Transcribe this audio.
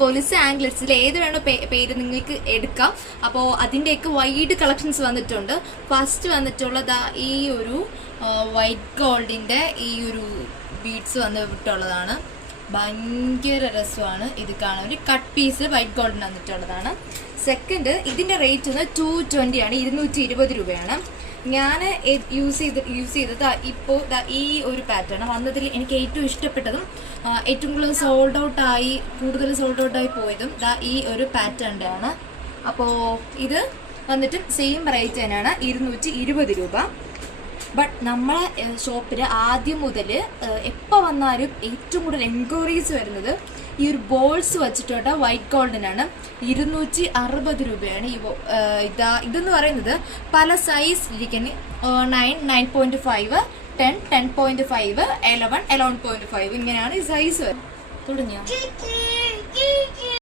കൊലുസ് ആംഗ്ലറ്റ്സിൽ ഏത് വേണോ പേര് നിങ്ങൾക്ക് എടുക്കാം. അപ്പോൾ അതിന്റെയൊക്കെ വൈഡ് കളക്ഷൻസ് വന്നിട്ടുണ്ട്. ഫസ്റ്റ് വന്നിട്ടുള്ളത് ഈ ഒരു വൈറ്റ് ഗോൾഡിന്റെ ഈ ഒരു ബീഡ്സ് വന്നിട്ടുള്ളതാണ് ഭയങ്കര രസമാണ്. ഇത് കാണാൻ ഒരു കട്ട് പീസ് വൈറ്റ് ഗോൾഡിന് വന്നിട്ടുള്ളതാണ്. സെക്കൻഡ് ഇതിന്റെ റേറ്റ് വന്ന് ടു ട്വന്റി ആണ്. ഇരുന്നൂറ്റി ഇരുപത് രൂപയാണ്. ഞാൻ യൂസ് ചെയ്ത് യൂസ് ചെയ്തത് ഇപ്പോൾ ഈ ഒരു പാറ്റേൺ വന്നതിൽ എനിക്ക് ഏറ്റവും ഇഷ്ടപ്പെട്ടതും ഏറ്റവും കൂടുതൽ സോൾഡ് ഔട്ട് ആയി കൂടുതൽ സോൾഡ് ഔട്ട് ആയി പോയതും ദാ ഈ ഒരു പാറ്റേണിന്റെ ആണ്. അപ്പോൾ ഇത് വന്നിട്ട് സെയിം റേറ്റ് തന്നെയാണ് ഇരുന്നൂറ്റി രൂപ. ബട്ട് നമ്മളെ ഷോപ്പിൽ ആദ്യം മുതൽ എപ്പോൾ വന്നാലും ഏറ്റവും കൂടുതൽ എൻക്വയറീസ് വരുന്നത് ഈ ഒരു ബോൾസ് വെച്ചിട്ടുള്ള വൈറ്റ് ഗോൾഡിനാണ്. ഇരുന്നൂറ്റി അറുപത് രൂപയാണ് ഈ ഇതാ ഇതെന്ന് പറയുന്നത് പല സൈസ് ഇരിക്കുന്ന nine nine point five ten ten point five eleven eleven point five ഇങ്ങനെയാണ് ഈ സൈസ് തുടങ്ങിയോ?